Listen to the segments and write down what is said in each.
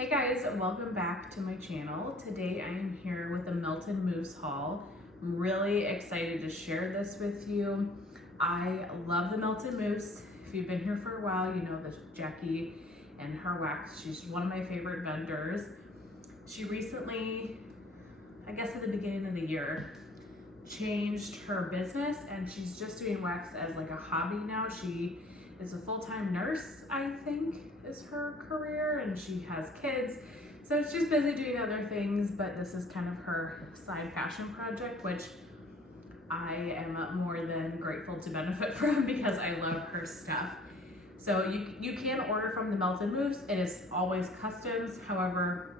Hey guys, welcome back to my channel. Today I am here with a Melted Mousse haul. I'm really excited to share this with you. I love the Melted Mousse. If you've been here for a while, you know that Jackie and her wax, she's one of my favorite vendors. She recently, I guess at the beginning of the year, changed her business and she's just doing wax as like a hobby now. She is a full-time nurse, I think is her career, and she has kids, so she's busy doing other things, but this is kind of her side passion project, which I am more than grateful to benefit from because I love her stuff. So you can order from the Melted Mousse. It is always customs. However,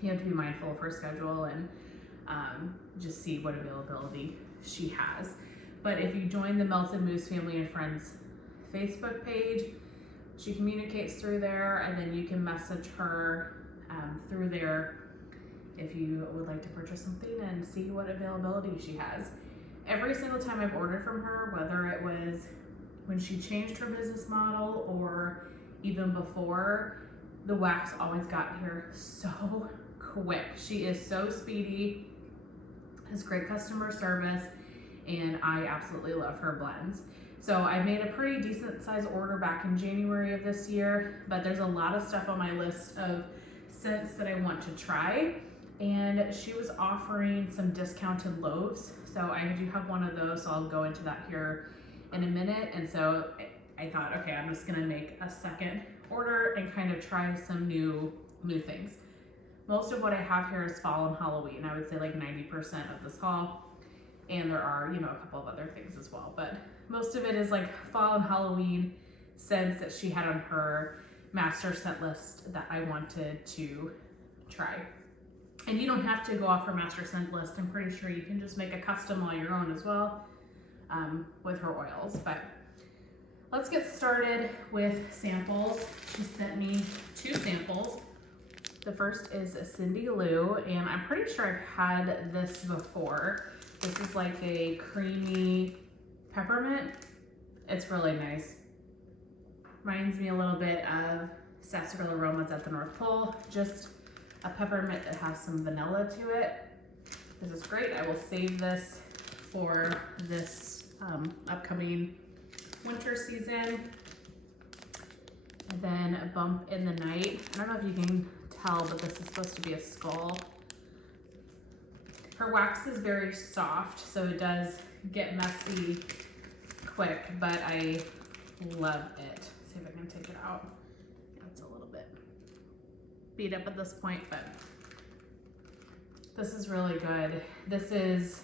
you have to be mindful of her schedule and just see what availability she has. But if you join the Melted Mousse Family and Friends Facebook page, she communicates through there, and then you can message her through there if you would like to purchase something and see what availability she has. Every single time I've ordered from her, whether it was when she changed her business model or even before, the wax always got here so quick. She is so speedy, has great customer service, and I absolutely love her blends. So I made a pretty decent size order back in January of this year, but there's a lot of stuff on my list of scents that I want to try. And she was offering some discounted loaves. So I do have one of those, so I'll go into that here in a minute. And so I thought, okay, I'm just gonna make a second order and kind of try some new things. Most of what I have here is fall and Halloween. I would say like 90% of this haul. And there are, you know, a couple of other things as well, but most of it is like fall and Halloween scents that she had on her master scent list that I wanted to try. And you don't have to go off her master scent list. I'm pretty sure you can just make a custom on your own as well with her oils. But let's get started with samples. She sent me 2 samples. The first is Cindy Lou, and I'm pretty sure I've had this before. This is like a creamy peppermint. It's really nice. Reminds me a little bit of Sarsaparilla Aromas at the North Pole. Just a peppermint that has some vanilla to it. This is great. I will save this for this upcoming winter season. And then a Bump in the Night. I don't know if you can tell, but this is supposed to be a skull. Her wax is very soft, so it does get messy quick, but I love it. See if I can take it out. It's a little bit beat up at this point, but this is really good. This is,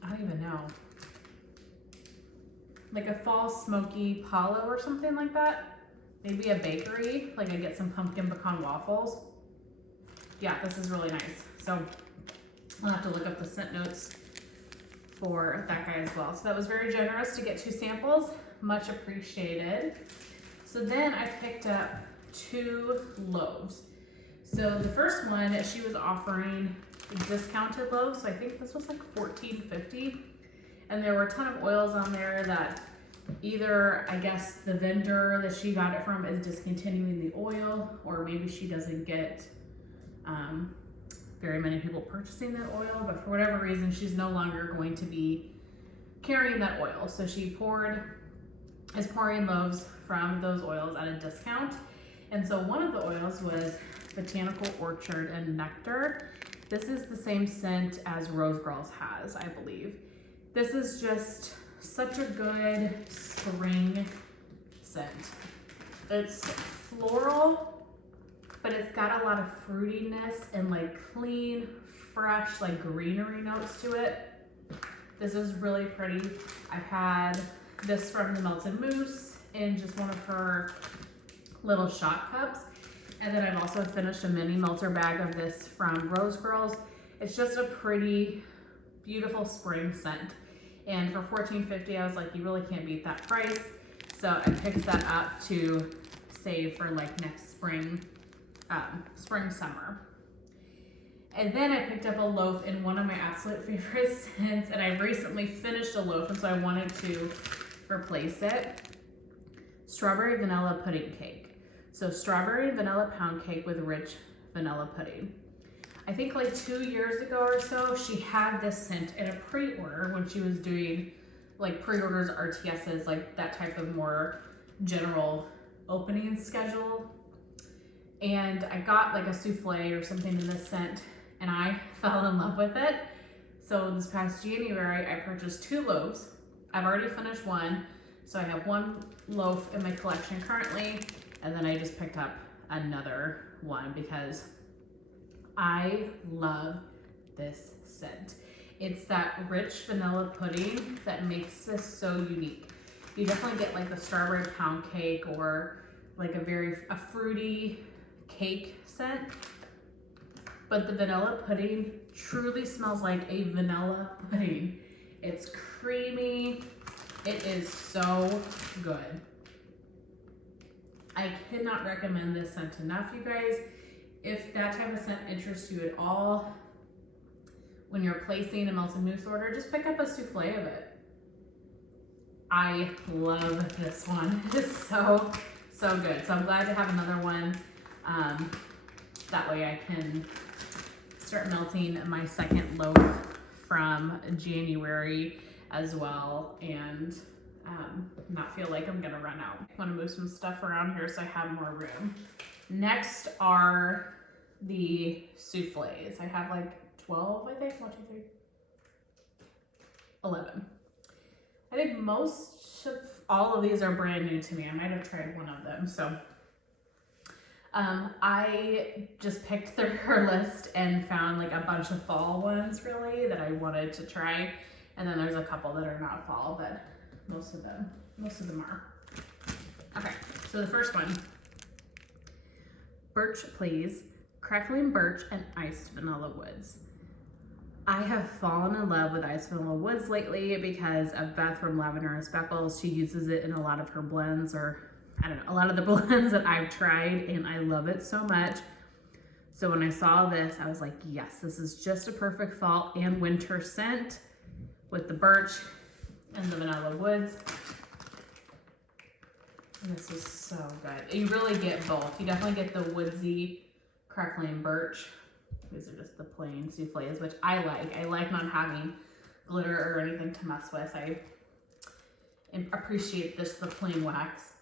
I don't even know, like a fall smoky Palo or something like that. Maybe a bakery, like I get some pumpkin pecan waffles. Yeah, this is really nice. So I'll have to look up the scent notes for that guy as well. So that was very generous to get 2 samples, much appreciated. So then I picked up 2 loaves. So the first one, she was offering discounted loaves. So I think this was like $14.50. And there were a ton of oils on there that either, I guess, the vendor that she got it from is discontinuing the oil, or maybe she doesn't get very many people purchasing that oil, but for whatever reason, she's no longer going to be carrying that oil. So she is pouring loaves from those oils at a discount. And so one of the oils was Botanical Orchard and Nectar. This is the same scent as Rose Girls has, I believe. This is just such a good spring scent. It's floral, but it's got a lot of fruitiness and like clean, fresh, like greenery notes to it. This is really pretty. I've had this from the Melted Mousse in just one of her little shot cups. And then I've also finished a mini melter bag of this from Rose Girls. It's just a pretty, beautiful spring scent. And for $14.50, I was like, you really can't beat that price. So I picked that up to save for like next spring, summer. And then I picked up a loaf in one of my absolute favorite scents, and I recently finished a loaf, and so I wanted to replace it. Strawberry vanilla pudding cake. So So strawberry and vanilla pound cake with rich vanilla pudding. I think like 2 years ago or so, she had this scent in a pre-order when she was doing like pre-orders, RTSs, like that type of more general opening schedule. And I got like a souffle or something in this scent and I fell in love with it. So this past January, I purchased 2 loaves. I've already finished one. So I have 1 loaf in my collection currently. And then I just picked up another one because I love this scent. It's that rich vanilla pudding that makes this so unique. You definitely get like the strawberry pound cake or like a fruity cake scent, but the vanilla pudding truly smells like a vanilla pudding. It's creamy. It is so good. I cannot recommend this scent enough, you guys. If that type of scent interests you at all, when you're placing a melted mousse order, just pick up a souffle of it. I love this one. It is so, so good. So I'm glad to have another one. That way I can start melting my second loaf from January as well and not feel like I'm gonna run out. I wanna move some stuff around here so I have more room. Next are the souffles. I have like 12, I think, 1, 2, 3, 11. I think most of all of these are brand new to me. I might have tried one of them. So I just picked through her list and found like a bunch of fall ones really that I wanted to try. And then there's a couple that are not fall, but most of them are. Okay, so the first one, Birch Please, crackling birch and iced vanilla woods. I have fallen in love with iced vanilla woods lately because of Beth from Lavender and Speckles. She uses it in a lot of her blends, or I don't know, a lot of the blends that I've tried, and I love it so much. So when I saw this, I was like, yes, this is just a perfect fall and winter scent with the birch and the vanilla woods. And this is so good. You really get both. You definitely get the woodsy, crackling birch. These are just the plain souffles, which I like. I like not having glitter or anything to mess with. I appreciate this, the plain wax.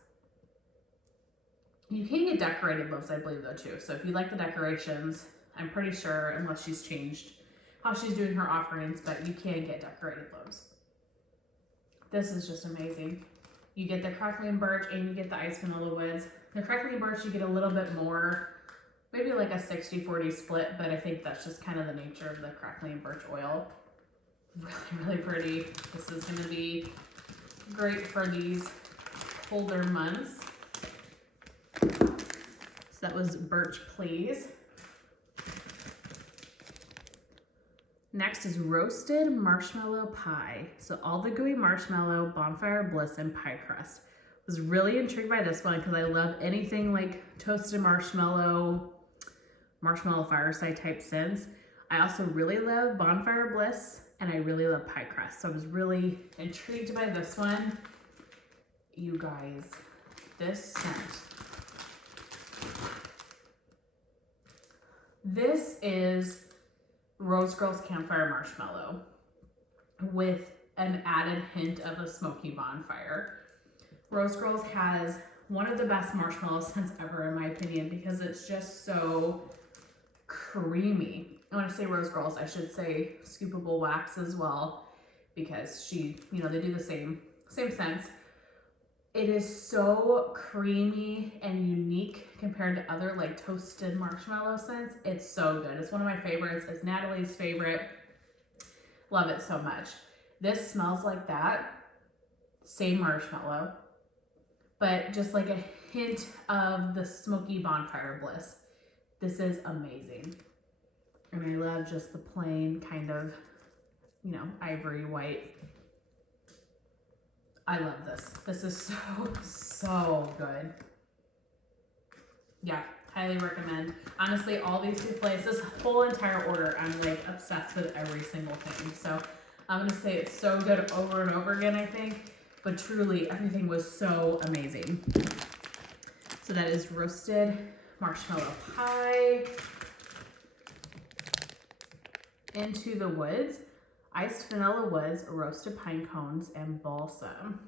You can get decorated loaves, I believe, though, too. So if you like the decorations, I'm pretty sure, unless she's changed how she's doing her offerings, but you can get decorated loaves. This is just amazing. You get the crackling birch and you get the iced vanilla woods. The crackling birch, you get a little bit more, maybe like a 60-40 split, but I think that's just kind of the nature of the crackling birch oil. Really, really pretty. This is gonna be great for these colder months. So that was Birch Please. Next is roasted marshmallow pie. So all the gooey marshmallow, bonfire bliss, and pie crust. Was really intrigued by this one because I love anything like toasted marshmallow, marshmallow fireside type scents. I also really love bonfire bliss and I really love pie crust. So I was really intrigued by this one. You guys, this scent. This is Rose Girl's Campfire Marshmallow with an added hint of a smoky bonfire. Rose Girls has one of the best marshmallow scents ever in my opinion because it's just so creamy. And when I say Rose Girls, I should say Scoopable Wax as well because she, you know, they do the same scents. It is so creamy and unique compared to other like toasted marshmallow scents. It's so good. It's one of my favorites. It's Natalie's favorite. Love it so much. This smells like that. Same marshmallow, but just like a hint of the smoky bonfire bliss. This is amazing. And I love just the plain kind of, you know, ivory white. I love this. This is so, so good. Yeah, highly recommend. Honestly, all these souffles, this whole entire order, I'm like obsessed with every single thing. So I'm gonna say it's so good over and over again, I think, but truly everything was so amazing. So that is roasted marshmallow pie, Into the Woods, iced vanilla woods, roasted pine cones, and balsam.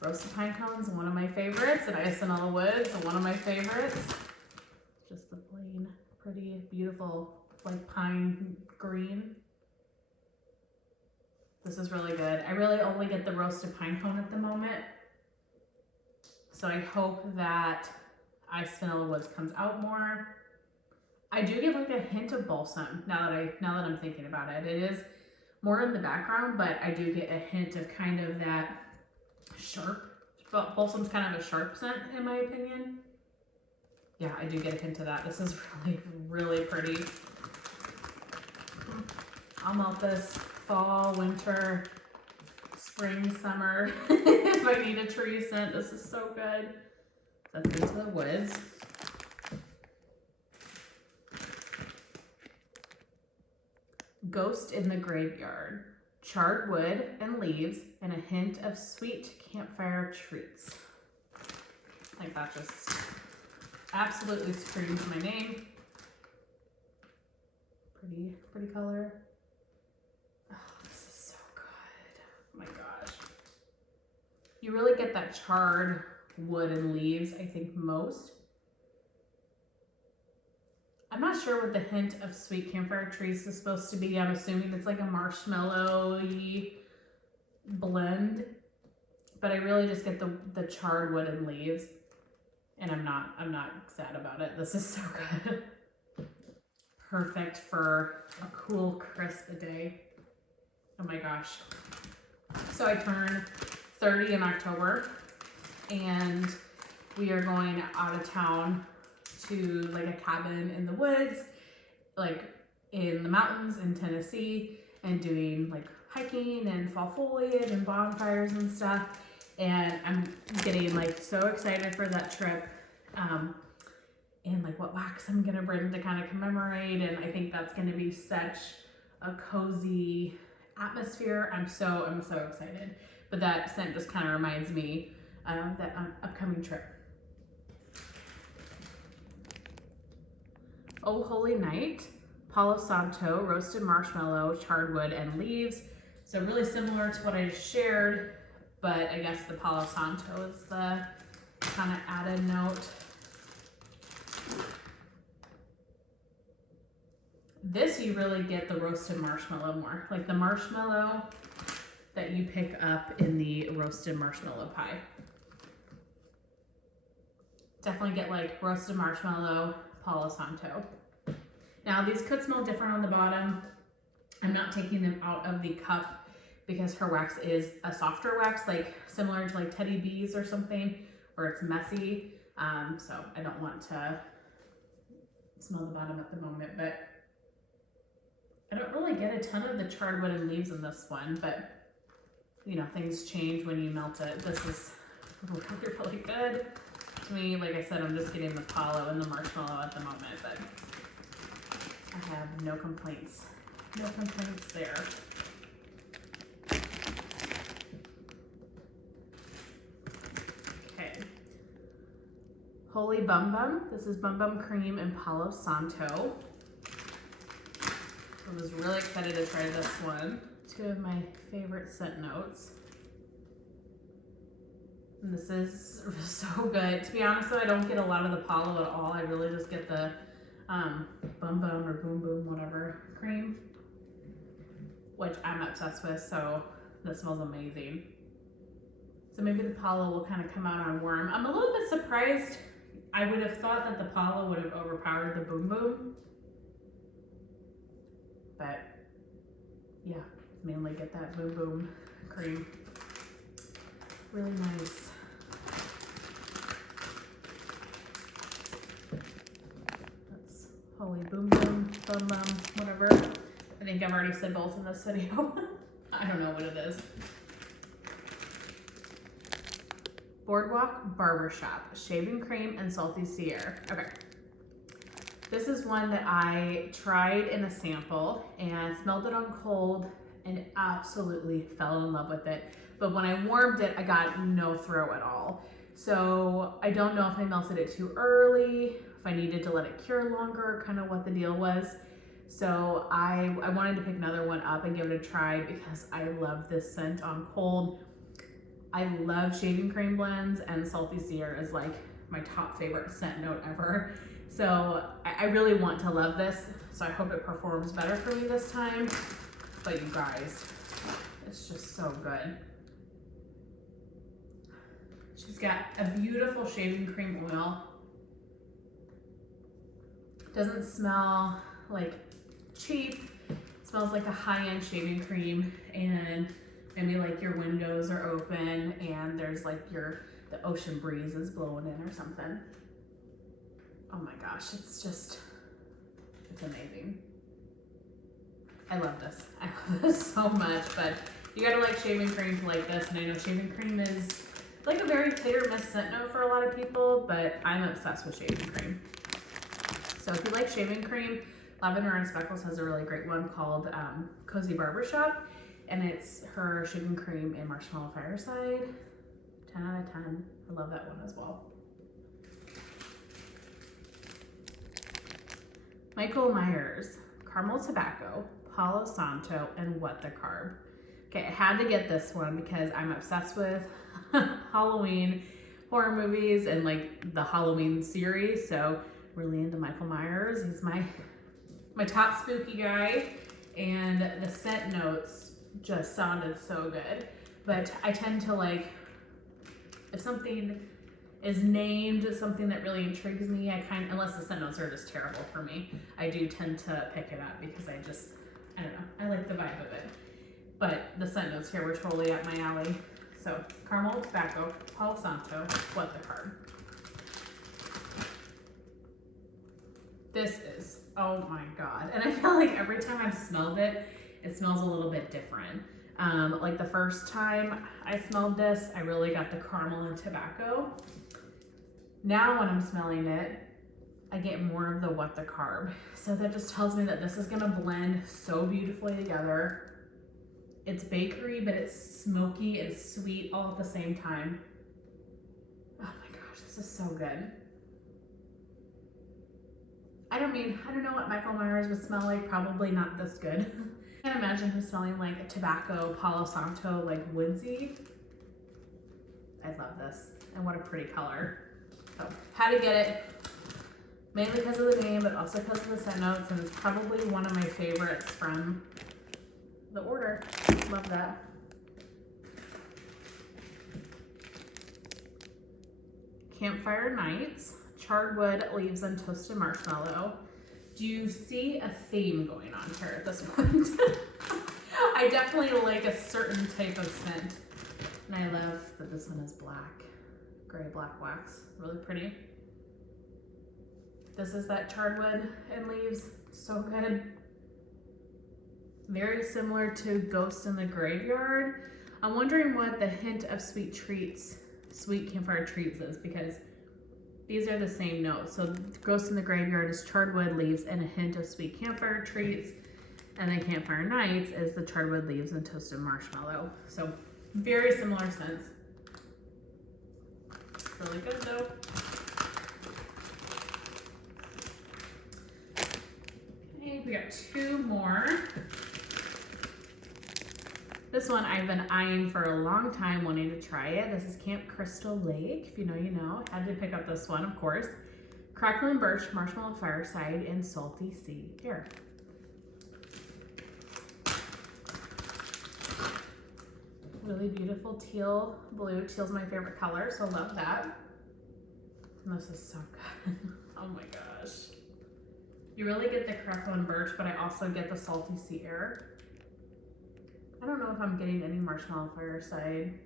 Roasted pine cones, one of my favorites, and iced vanilla woods, one of my favorites. Just the plain, pretty, beautiful, like pine green. This is really good. I really only get the roasted pine cone at the moment. So I hope that iced vanilla woods comes out more. I do get like a hint of balsam now that I'm thinking about it. It is more in the background, but I do get a hint of kind of that sharp. Balsam's kind of a sharp scent in my opinion. Yeah, I do get a hint of that. This is really, really pretty. I'll melt this fall, winter, spring, summer. If I need a tree scent, this is so good. That's Into the Woods. Ghost in the Graveyard, charred wood and leaves, and a hint of sweet campfire treats. Like that just absolutely screams my name. Pretty color. Oh, this is so good. Oh my gosh. You really get that charred wood and leaves, I think, most. I'm not sure what the hint of sweet campfire trees is supposed to be. I'm assuming it's like a marshmallow-y blend, but I really just get the charred wood and leaves, and I'm not sad about it. This is so good. Perfect for a cool, crisp day. Oh my gosh. So I turned 30 in October, and we are going out of town to like a cabin in the woods, like in the mountains in Tennessee, and doing like hiking and fall foliage and bonfires and stuff. And I'm getting like so excited for that trip, and like what wax I'm gonna bring to kind of commemorate. And I think that's gonna be such a cozy atmosphere. I'm so excited. But that scent just kind of reminds me of that upcoming trip. Oh Holy Night, Palo Santo, roasted marshmallow, charred wood, and leaves. So really similar to what I just shared, but I guess the Palo Santo is the kind of added note. This you really get the roasted marshmallow more, like the marshmallow that you pick up in the roasted marshmallow pie. Definitely get like roasted marshmallow, Palo Santo. Now these could smell different on the bottom. I'm not taking them out of the cup because her wax is a softer wax, like similar to like Teddy Bees or something, where it's messy. So I don't want to smell the bottom at the moment, but I don't really get a ton of the charred wood and leaves in this one, but you know, things change when you melt it. This is really, really good. To me, like I said, I'm just getting the Palo and the marshmallow at the moment, but I have no complaints. No complaints there. Okay. Holy Bum Bum. This is Bum Bum Cream and Palo Santo. I was really excited to try this one. Two of my favorite scent notes. And this is so good. To be honest though, I don't get a lot of the Palo at all. I really just get the Bum Bum or Boom Boom, whatever, cream, which I'm obsessed with, so this smells amazing. So maybe the Palo will kind of come out on warm. I'm a little bit surprised. I would have thought that the Palo would have overpowered the Boom Boom. But yeah, mainly get that Boom Boom cream. Really nice. That's Holy Boom Boom, Bum Bum, whatever. I think I've already said both in this video. I don't know what it is. Boardwalk Barbershop, shaving cream and salty sea air. Okay. This is one that I tried in a sample and smelled it on cold and absolutely fell in love with it. But when I warmed it, I got no throw at all. So I don't know if I melted it too early, if I needed to let it cure longer, kind of what the deal was. So I wanted to pick another one up and give it a try because I love this scent on cold. I love shaving cream blends, and Salty Sea is like my top favorite scent note ever. So I really want to love this. So I hope it performs better for me this time. But you guys, it's just so good. She's got a beautiful shaving cream oil. Doesn't smell like cheap. It smells like a high-end shaving cream, and maybe like your windows are open and there's like the ocean breeze is blowing in or something. Oh my gosh, it's amazing. I love this. I love this so much, but you gotta like shaving cream to like this, and I know shaving cream is like a very hit or miss scent note for a lot of people, but I'm obsessed with shaving cream. So if you like shaving cream, Lavender and Speckles has a really great one called Cozy Barbershop, and it's her shaving cream in Marshmallow Fireside. 10 out of 10. I love that one as well. Michael Myers, Caramel Tobacco, Palo Santo, and What the Carb. Okay, I had to get this one because I'm obsessed with Halloween horror movies and like the Halloween series. So really into Michael Myers. He's my top spooky guy, and the scent notes just sounded so good. But I tend to like, if something is named something that really intrigues me, unless the scent notes are just terrible for me, I do tend to pick it up because I don't know, I like the vibe of it. But the scent notes here were totally up my alley. So Caramel Tobacco, Palo Santo, What the Carb. This is, oh my God. And I feel like every time I've smelled it, it smells a little bit different. Like the first time I smelled this, I really got the caramel and tobacco. Now when I'm smelling it, I get more of the What the Carb. So that just tells me that this is gonna blend so beautifully together. It's bakery, but it's smoky and sweet all at the same time. Oh my gosh, this is so good. I don't know what Michael Myers would smell like, probably not this good. I can't imagine him smelling like a tobacco, Palo Santo, like woodsy. I love this, and what a pretty color. So, had to get it, mainly because of the name, but also because of the scent notes, and it's probably one of my favorites from the order. Love that. Campfire Nights, charred wood, leaves, and toasted marshmallow. Do you see a theme going on here at this point? I definitely like a certain type of scent, and I love that this one is black, gray black wax, really pretty. This is that charred wood and leaves, so good. Very similar to Ghost in the Graveyard. I'm wondering what the hint of sweet campfire treats is, because these are the same notes. So Ghost in the Graveyard is charred wood, leaves, and a hint of sweet campfire treats. And then Campfire Nights is the charred wood, leaves, and toasted marshmallow. So very similar scents. Really good though. Okay, we got two more. This one I've been eyeing for a long time, wanting to try it. This is Camp Crystal Lake. If you know, you know. Had to pick up this one, of course. Crackling Birch, Marshmallow Fireside, and Salty Sea Air. Really beautiful teal blue. Teal's my favorite color, so love that. And this is so good. Oh my gosh. You really get the Crackling Birch, but I also get the Salty Sea Air. I don't know if I'm getting any Marshmallow Fireside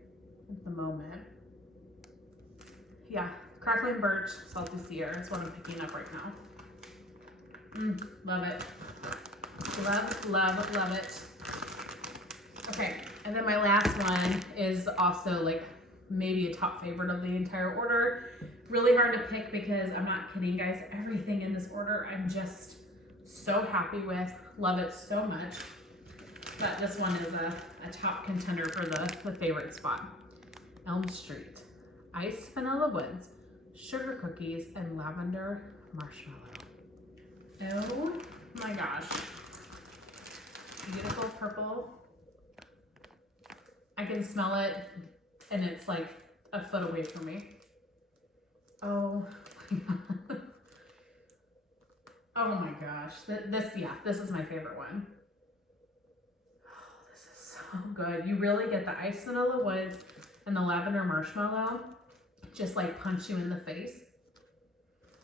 at the moment. Yeah, Crackling Birch, Salty Sea Air. That's what I'm picking up right now. Love it. Love, love, love it. Okay, and then my last one is also like maybe a top favorite of the entire order. Really hard to pick because I'm not kidding, guys. Everything in this order I'm just so happy with. Love it so much. But this one is a top contender for the favorite spot. Elm Street. iced vanilla woods, sugar cookies, and lavender marshmallow. Oh my gosh. Beautiful purple. I can smell it and it's like a foot away from me. Oh my god. Oh my gosh. This is my favorite one. Oh, this is so good. You really get the iced vanilla woods and the lavender marshmallow just like punch you in the face.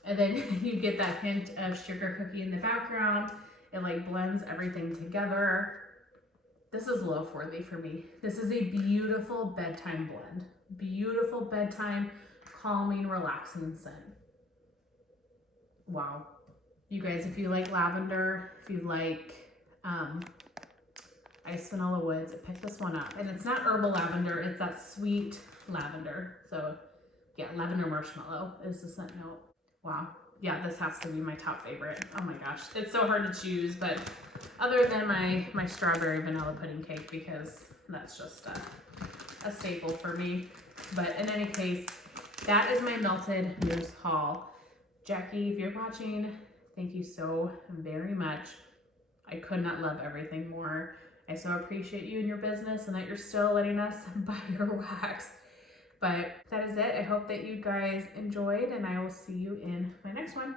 And then you get that hint of sugar cookie in the background. It like blends everything together. This is loaf worthy for me. This is a beautiful bedtime blend. Beautiful bedtime, calming, relaxing scent. Wow. You guys, if you like lavender, if you like iced vanilla woods, pick this one up. And it's not herbal lavender, it's that sweet lavender. So yeah, lavender marshmallow is the scent note. Wow. Yeah, this has to be my top favorite. Oh my gosh. It's so hard to choose, but other than my strawberry vanilla pudding cake, because that's just a staple for me. But in any case, that is my melted mousse haul. Jackie, if you're watching, thank you so very much. I could not love everything more. I so appreciate you and your business and that you're still letting us buy your wax. But that is it. I hope that you guys enjoyed, and I will see you in my next one.